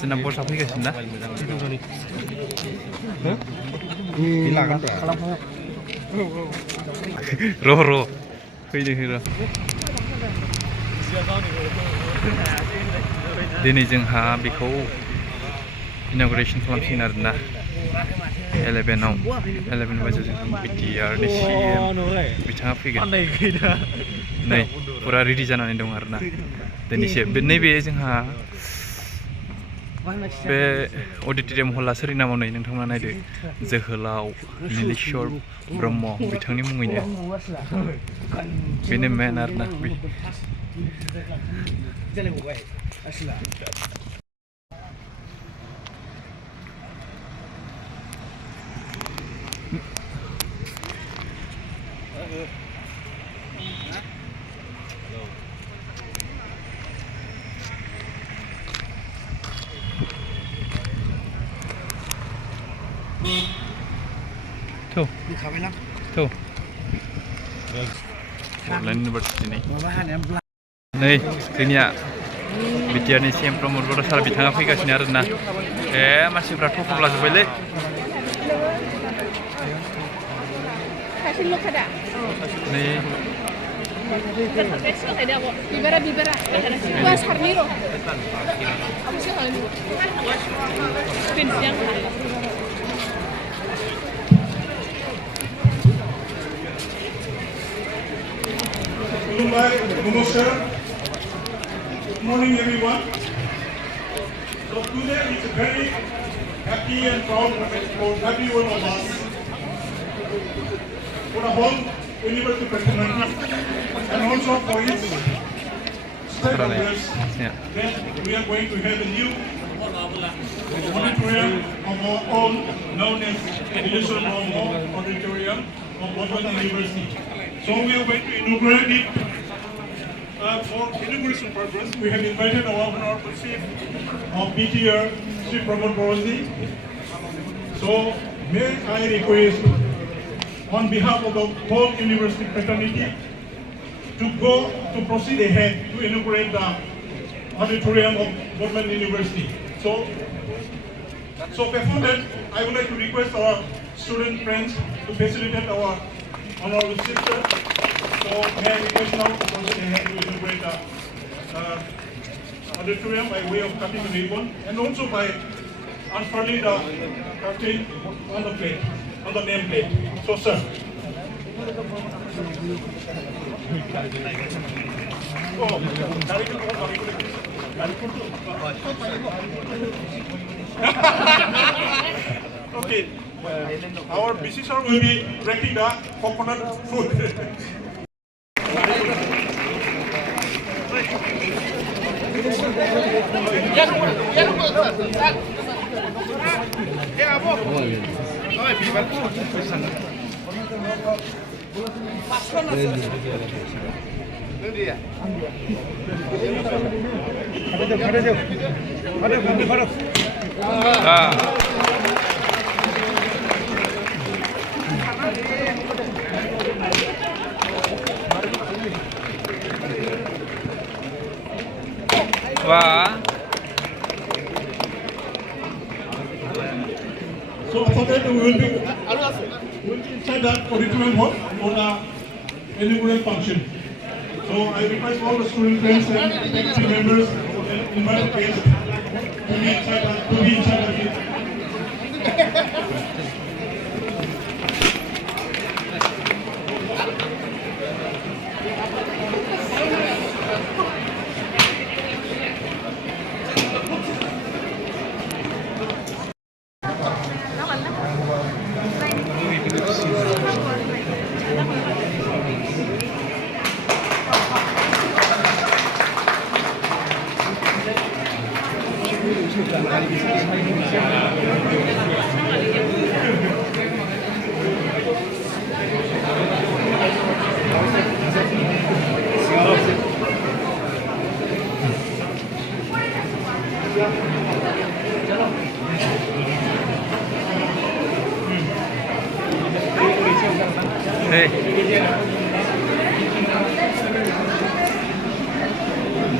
जोंना बसा फैगासिनो ना र' फैदो र' दिनै जोंहा बेखौ इन'ग्रेसन खालामसिगोन आरोना 11 बाजियाव जोंहा बिटिआरनि CM बिथाङा फैगोन नै फुरा रेडि जानानै दं आरोना दिनैसो नैबे जोंहा बे अडिट'रियाम हला सोरनि नामाव नै नोंथांमोना नायदो जोहोलाव नीलेश्वर ब्रह्म बिथांनि मुङैनो बेनो मेन आरोना बड'लेण्ड इउनिभारसिटि नै जोंनिया बिटिआरनि CM प्रमद बर' सार बिथाङा फैगासिनो आरोना मानसिफ्रा थफ्लाजोब्बायलै नै Namaskar. Good morning, everyone. So today is a very happy and proud moment for every one of us, for the whole university fraternity, and also for its stakeholders. That we are going to have a new auditorium of our own, known as Nileshwar Brahma Auditorium of Bordland University. So we are going to inaugurate it. For inauguration purpose, we have invited our Honorable Chief of BTR, Sri Pramod Boroji. So may I request, on behalf of the whole university fraternity, to proceed ahead to inaugurate the auditorium of Bordland University. So before that, I would like to request our student friends to facilitate our honorable sister. So may I request now to proceed ahead to inaugurate the auditorium by way of cutting the ribbon and also by unfurling the curtain on the plate, on the name plate. So sir. Okay. Our BC sir will be breaking the coconut food. So after that we will be inside that auditorium hall for the inaugural function. So I request all the student friends and faculty members and invited guests to be inside the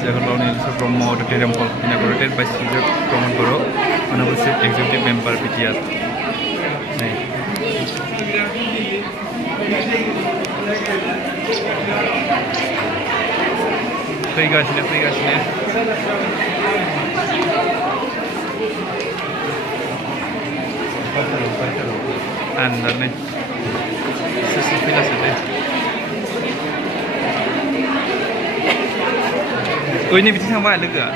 Jawaharlal Nehru Brahmo Auditorium Hall inaugurated by Sir Pramod Goro, Honorable Chief Executive Member BTR. फैगासिनो andar nih sesuai deh. Oh ini bisa sampai lega.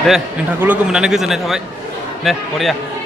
Deh, nोंथांखौ लोगो मोननानै गोजोननाय थाबाय. Deh, Korea.